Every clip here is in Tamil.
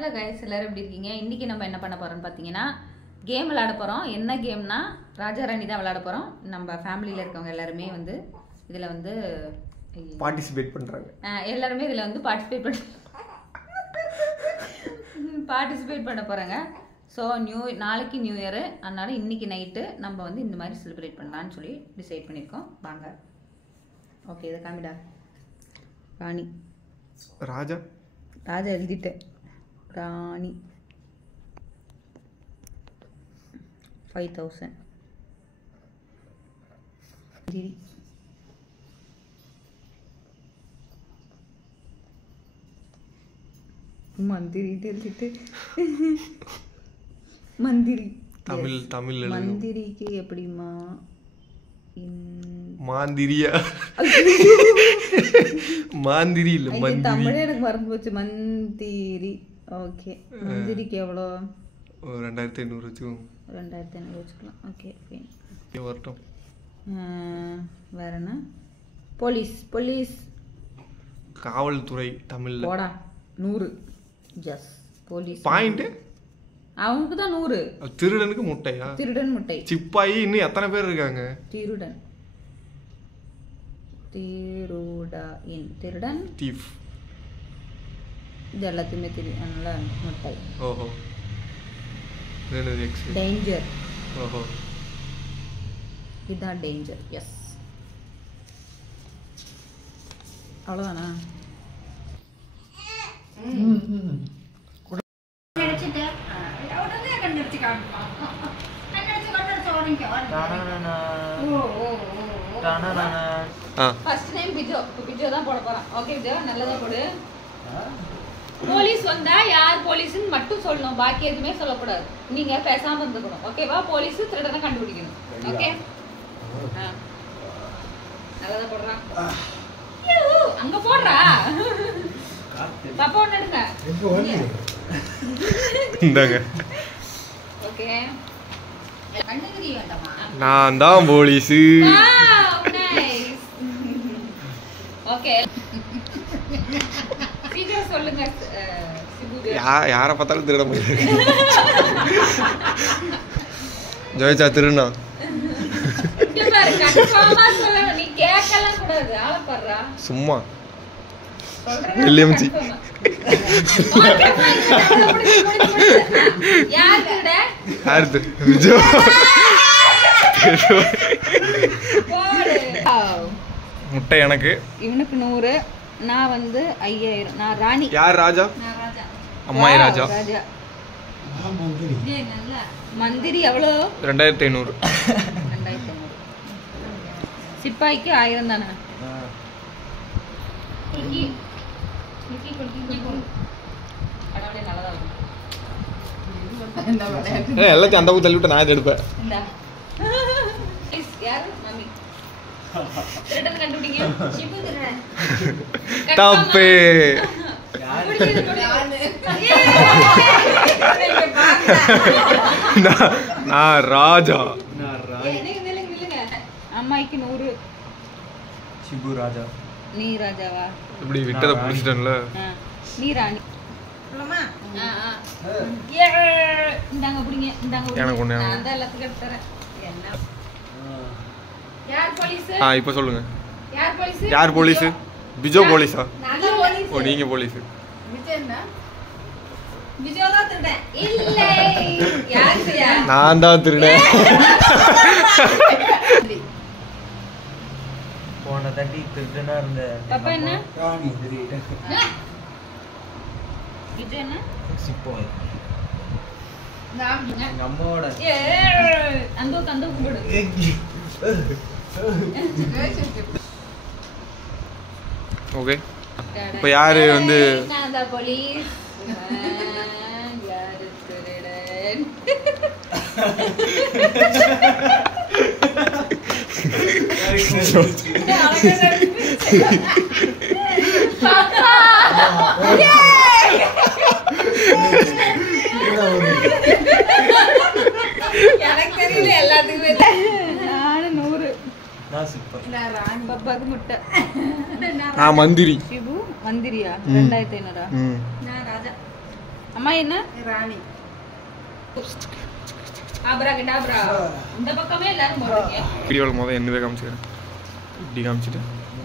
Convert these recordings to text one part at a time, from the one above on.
ஹலோ கைஸ், எல்லாரும் எப்படி இருக்கீங்க? இன்றைக்கி நம்ம என்ன பண்ண போகிறோம்னு பார்த்தீங்கன்னா கேம் விளையாட போகிறோம். என்ன கேம்னா ராஜா ராணி தான் விளையாட போகிறோம். நம்ம ஃபேமிலியில் இருக்கவங்க எல்லாருமே வந்து இதில் வந்து பார்ட்டிசிபேட் பண்ணுறாங்க. எல்லாருமே இதில் வந்து பார்ட்டிசிபேட் பண்ண போகிறாங்க. ஸோ நாளைக்கு நியூ இயரு, அதனால் இன்றைக்கி நைட்டு நம்ம வந்து இந்த மாதிரி செலிப்ரேட் பண்ணலான்னு சொல்லி டிசைட் பண்ணியிருக்கோம். வாங்க. ஓகே, இதை காமிடா. ராணி ராஜா ராஜா எழுதிட்டேன். ராணி 5000. மந்திரி எழுதிட்டு மந்திரி தமிழ் மந்திரிக்கு எப்படிமா? மாந்திரியா? மாந்திரி இல்ல, மந்திரி. தமிழே எனக்கு மறந்து போச்சு. மந்திரி. ஓகே, மந்திரிக்கு எவ்வளோ? 2500 வச்சுக்கோங்க. 2500 வச்சுக்கலாம். Okay, fine. வரட்டும். வேற என்ன? போலீஸ் காவல்துறை தமிழ்ல போடா. 100. Just police point. அவனுக்கு தான் 100. திருடனுக்கு முட்டையா? திருடன் முட்டை. சிப்பாயி இன்னும் எத்தனை பேர் இருக்காங்க? திருடன் தீஃப். இது எல்லாத்தையுமே தெரியும். அதனால முட்டை. ஓஹோ. டேஞ்சர். ஓஹோ, இதுதான் டேஞ்சர். எஸ், அவ்வளோதானா? ஃபர்ஸ்ட் டைம் பிஜோ தான் போட போறான். ஓகே பிஜோ, நல்லதா போடு. போலீஸ் வந்தா யார் போலீஸ்னு மட்டும் சொல்லணும், பாக்கி எதுவுமே சொல்லக்கூடாது. நீங்க பேசாம இருந்துக்கணும். ஓகேவா? போலீஸ் திருடனை கண்டுபிடிக்கணும். ஓகே, நல்லதா போடுறான். அங்க போடுறா. பாப்பா ஒண்ணு எடுங்க. இந்தாங்க. ஓகே, கண்டுபிடி வேண்டாமா? நான் தான் போலீஸ். ஓகே, சீக்கிரம் சொல்லுங்க. யாரை பார்த்தாலும் திருட முடியாது. ஜெயிச்சா திருடனா? நீ கேட்கலாம் கூடாது. ஆளப்படுறா சும்மா வில்லியம்ஜி. யாரு? விஜோ. முட்டை எனக்கு. இவனுக்கு 100. நான் வந்து 5000. நான் ராணி. யார் ராஜா? அம்மாயி ராஜா. மந்திரி எவ்வளோ? 2500. 2500. சிப்பாய்க்கு 1000 தானே? எல்லாத்தையும் அந்த பக்கம் தள்ளி விட்டு நான் எடுப்பேன். தப்பு. நான் ராஜா. அம்மாய்க்கு 100. சிபு ராஜா. நீ ராஜாவா? இப்படி விட்டத புடிச்சிட்டேன்ல. நீ ராணி. இந்தாங்க புடிங்க. எனக்கு ஒண்ணு. நான் தான் எல்லாத்துக்கும் எடுத்து தரேன். என்ன? யார் போலீஸ்? இப்போ சொல்லுங்க. யார் போலீஸ்? யார் போலீஸ்? பிஜோ போலீஸா? நான் தான் போலீஸ். ஓ, நீங்க போலீஸ். பிஜோ தான் திருடன். இல்ல, யார்? நான் தான் திருடன். போன தட்டி திருடனா இருந்த பாப்பா என்ன? இது என்ன? சிப்பாய். எங்க அம்மாவோட அந்த கும்பிடு. ஓகே, இப்போ யாரு வந்து? நான் தான் போலீஸ். யாரு திருடன்? எனக்கு தெரியல எல்லாத்துக்குமே. நானும் 100. பப்பாக்கு முட்டை. நான் மந்திரி. சிபு மந்திரியா? 2500. ம். நான் ராஜா. அம்மா என்ன ராணி. ஆப்ரா கடாப்ரா. இந்த பக்கமே எல்லாரும் போறீங்க. வீடியோல முதல்ல என்னவே காமிச்சிக்கிறேன். இப்படி காமிச்சிட்டு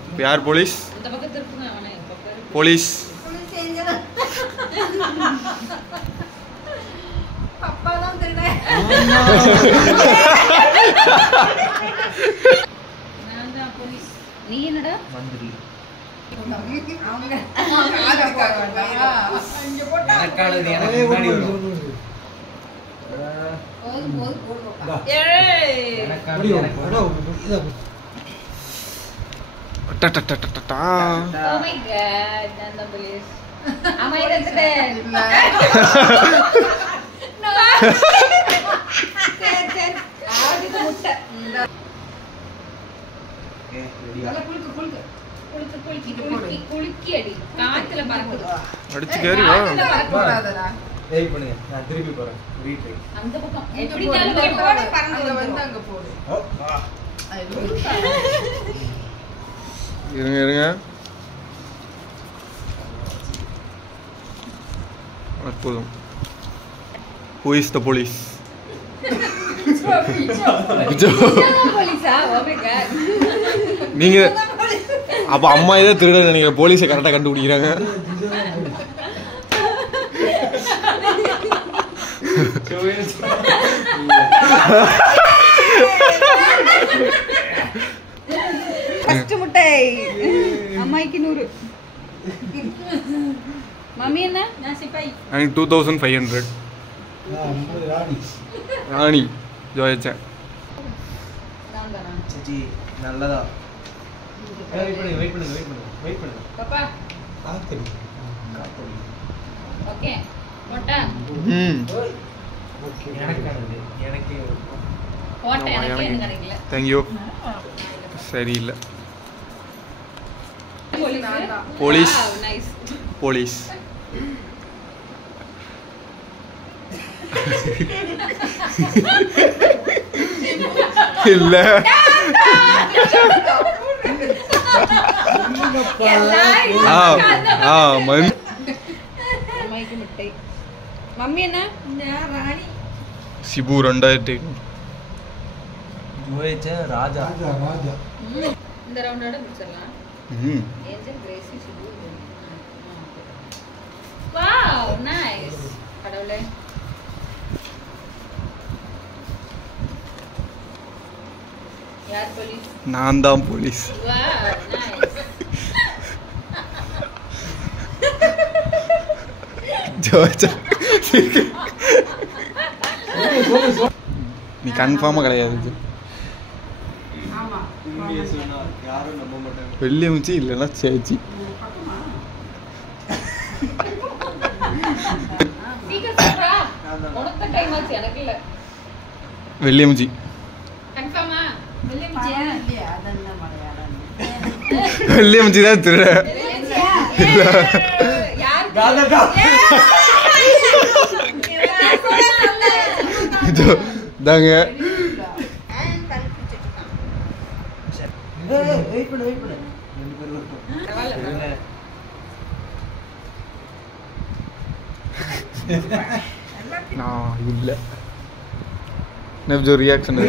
இப்போ யார் போலீஸ்? இந்த பக்கம் திருப்புங்க அவனே இந்த பக்கம். போலீஸ். அப்பா தான் திருடே. நான் தான் போலீஸ். நீ என்னடா? மந்திரி. அவங்க ஆளுக்காக இங்க போட்டா எனக்கானது எனக்கு முன்னாடி வரும். போது போடுறோம். ஏய். எனக்கானது எனக்கு வரும். டடடடடடா. Oh my god, நான் தான் போலீஸ். அம்மா எடுத்துட்டே. சரி. ஆதிக்கு முட்டை. ஓகே, ரெடியா? குலுக்கி அடி. காத்துல பறக்குது. அடிச்சு கேரி வா. காத்துல பறக்குது. போடாதடா. வெயிட் பண்ணுங்க. நான் திருப்பி போறேன். ரீட்ரை. அந்த பக்கம் இங்க எப்படி போடு. நாலும் இங்க போடு போடு. பறந்து அங்க வந்து வந்து அங்க போடு. இருங்க அற்புதம். Who is the police? பிஜோ. போலீஸா? Oh my god. நீங்க அப்ப அம்மா இதை திருட நினைக்கிற போலீஸை கரெக்டா கண்டுபிடிக்கிறாங்க. ஃபர்ஸ்ட் முட்டை. அம்மாய்க்கு 100. மம்மி என்ன? நான் சிப்பாய். And 2500. ராணி ஜோயச்சேன். நான் தானா? சச்சி நல்லதா. வெயிட் பண்ணுங்க. பாப்பா ஓகே போட்டா எனக்கானது எனக்கு போட்டா எனக்கு என்ன கிடைக்கல. தேங்க்யூ. சரியில்லை. போலீஸ். போலீஸ். நைஸ். போலீஸ். இல்ல அம்மாய்க்கு முட்டை. மம்மி என்ன? ராணி. சிபு 2000. ஜோயச்ச ராஜா. இந்த ரவுண்டோட முடிச்சிடலாம். Angel Crazy Shibu. Wow nice. கடவுளே. யார் போலீஸ்? நான் தான் போலீஸ். Wow nice. ஜோயச்சா நீ கன்ஃபார்மா கிடையாது. ஆமா. யாரும் நம்ப மாட்டாங்க. வெள்ளியமிச்சி இல்லைன்னா சேச்சி. சீக்கிரம் சொல்றா. உனக்கு டைம் ஆச்சு எனக்கு இல்ல. வெள்ளியமிச்சி. கன்ஃபார்மா? இல்லையா? அதெல்லாம் மலையாளம். வெள்ளியமிச்சி தான் திருட. யார்? தாங்க வெயிட் பண்ணு. 2 பேர் வரட்டும். நான் இல்ல. நெப்ஜோ ரியாக்ஷன்.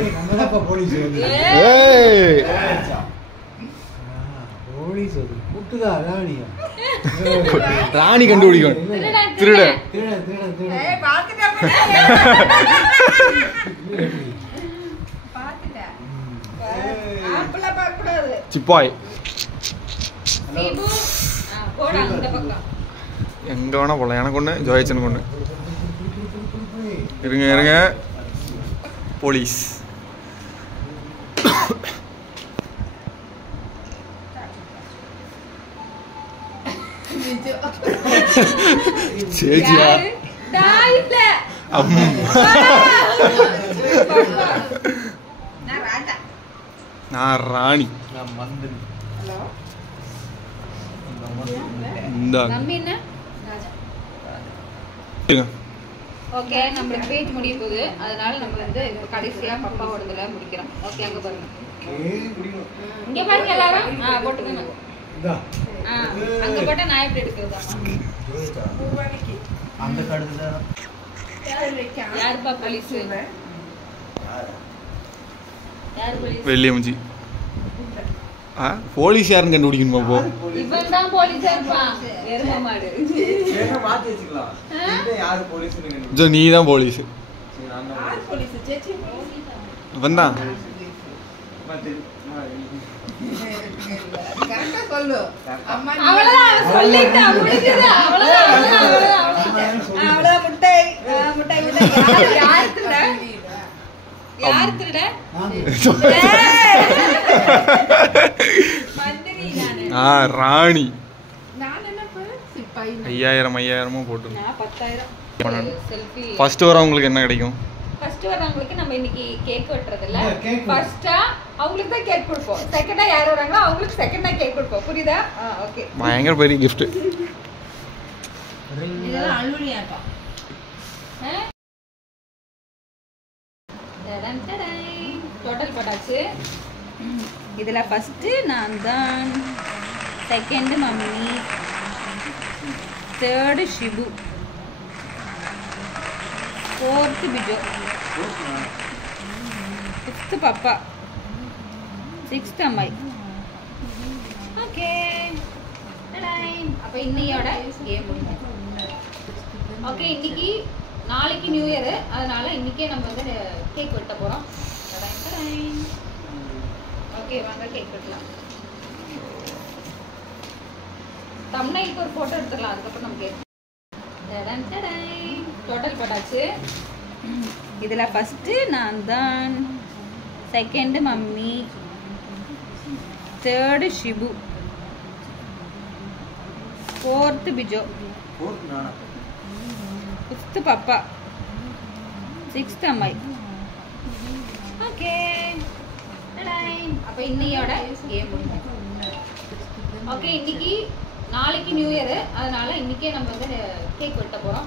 ராணி கண்டுபிடிக்கும். திருட. ஏய் பாத்துட்டேன். பாத்துட்டேன். ஆப்பிள பார்க்க கூடாது. சிப்பாய். சிபு. போடா அந்த பக்கம். எங்க வேணா போலாம். எனக்கு ஒண்ணு ஜோயச்சனுக்கு ஒண்ணு. இருங்க போலீஸ். சேச்சியா? டாய்ல. நான் ராஜா. நான் ராணி. நான் மந்திரி. ஹலோ. இந்த மம்மி என்ன? ஓகே நம்மளுக்கு பேஜ் முடிய போகுது. அதனால நம்ம வந்து கடைசியா பப்பாவோடதுல முடிக்கிறோம். ஓகே அங்க பாருங்க. இங்க பாருங்க எல்லாரும். போட்டுக்கோங்க. அங்க போட்டா நான் எப்படி எடுக்கிறதா? அந்த கடுது தான் யாருப்பா போலீஸ்? யார் போலீஸ்? வெள்ளியம்ஜி. போலீஸ் யாருன்னு கண்டுபிடிக்கணுமா போ? இவன் தான் போலீஸா இருப்பான். எருமை மாடு. மாத்தி வச்சுக்கலாம். யாரு போலீஸ்னு கண்டுபிடி. ஜோ நீ தான் போலீஸ். யார் போலீஸ் சேச்சி? இவன் தான். கரெக்டா சொல்லு. அம்மா அவ்வளவுதான் சொல்லிட்டா முடிஞ்சது. அவ்வளவுதான். அவ்வளவு முட்டை முட்டை முட்டை யார் திருட? யார் திருட? மந்திரி நானு. ராணி. நான் என்ன சிப்பாய் 5000 போட்டு. நான் 10,000 செல்ஃபி. ஃபர்ஸ்ட் வர உங்களுக்கு என்ன கிடைக்கும்? ஃபர்ஸ்ட் வரவங்களுக்கு நம்ம இன்னைக்கு கேக் வெட்டுறது இல்ல. கேக் ஃபர்ஸ்டா அவங்களுக்கு தான் கேக் கொடுப்போம். செகண்டா யார் வராங்களோ அவங்களுக்கு செகண்டா கேக் கொடுப்போம். புரியுதா? ஓகே. பயங்கர பெரிய gift. இதெல்லாம் அல்லுலியாட்டா. டோட்டல் போட்டாச்சு. இதுல ஃபர்ஸ்ட் நான் தான், second mummy, third Shibu, fourth Bijo, fifth papa, sixth அம்மாய். ஓகே. அப்போ இன்னையோட கேம் முடிஞ்சு. ஓகே, இன்னைக்கு நாளைக்கு நியூ இயர், அதனால இன்னைக்கே நம்ம வந்து கேக் வெட்ட போறோம். ஓகே, வாங்க கேக் வெட்டலாம். தம்ப்நெயிலுக்கு ஒரு போட்டோ எடுத்துடலாம், அதுக்கப்புறம் நம்ம கேக். டோட்டல் போட்டாச்சு. இதுல ஃபர்ஸ்ட் நான் தான், second mummy, third Shibu, fourth Bijo, fifth papa, sixth அம்மாய். ஓகே. அப்போ இன்னையோட கேம் முடிஞ்சு. ஓகே, இன்னைக்கு நாளைக்கு நியூ இயர், அதனால இன்னைக்கே நம்ம வந்து கேக் வெட்ட போறோம்.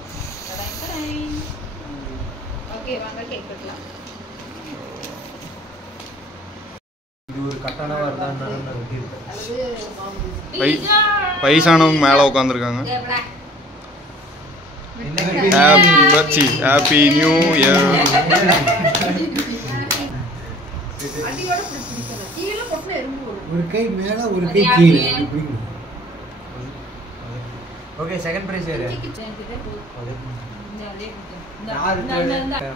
ஓகே, வாங்க கேக் வெட்டலாம். இது ஒரு கட்டணம் வரதான் நான் வெட்டி வயசானவங்க மேல உட்காந்துருக்காங்க. Happy birthday, happy new year. அடியோட பிடிக்கணும். கீழ போட்டு எறும்பு ஓடும். ஒரு கை மேல ஒரு கை கீழே இப்படி. ஓகே, செகண்ட் பிரைஸ் யாரு?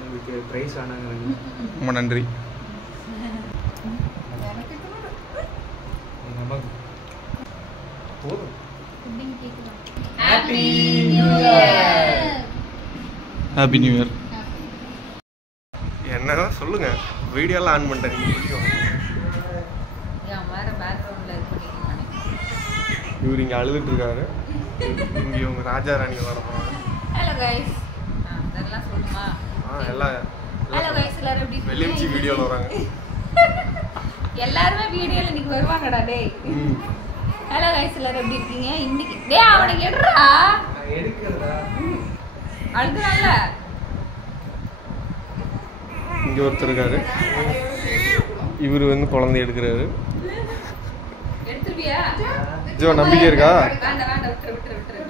உங்களுக்கு பிரைஸ் வேணாங்க. ரொம்ப நன்றி. Happy new year. Happy new year. என்னதான் சொல்லுங்க, வீடியோலாம் ஆன் பண்ணிட்டேன். வேற பேக்ரவுண்ட்ல இது பண்ணிருக்கானே. இவர் இங்கே அழுதுட்டு இருக்காரு. இங்கே இவங்க ராஜா ராணி வர போகிறாங்க. Hello guys. அதெல்லாம் சொல்லுமா? எல்லாம் ஹலோ கைஸ், எல்லாரும் எப்படி இருக்கீங்க? வெள்ளியம்ச்சி வீடியோவில் வராங்க. எல்லாருமே வீடியோல இன்னைக்கு வருவாங்கடா டேய். ஹலோ கைஸ், எல்லாரும் எப்படி இருக்கீங்க? இன்னைக்கு டேய் அவனுக்கு எடுறா. எடுக்கிறதா? அழுதுறான்ல. இங்கே ஒருத்தர் இருக்காரு. இவர் வந்து குழந்தை எடுக்கிறாரு. எடுத்துருவியா? ஜோ நம்பிக்கை இருக்கா? வேண்டாம் வேண்டாம், விட்டுரு விட்டுரு விட்டுரு.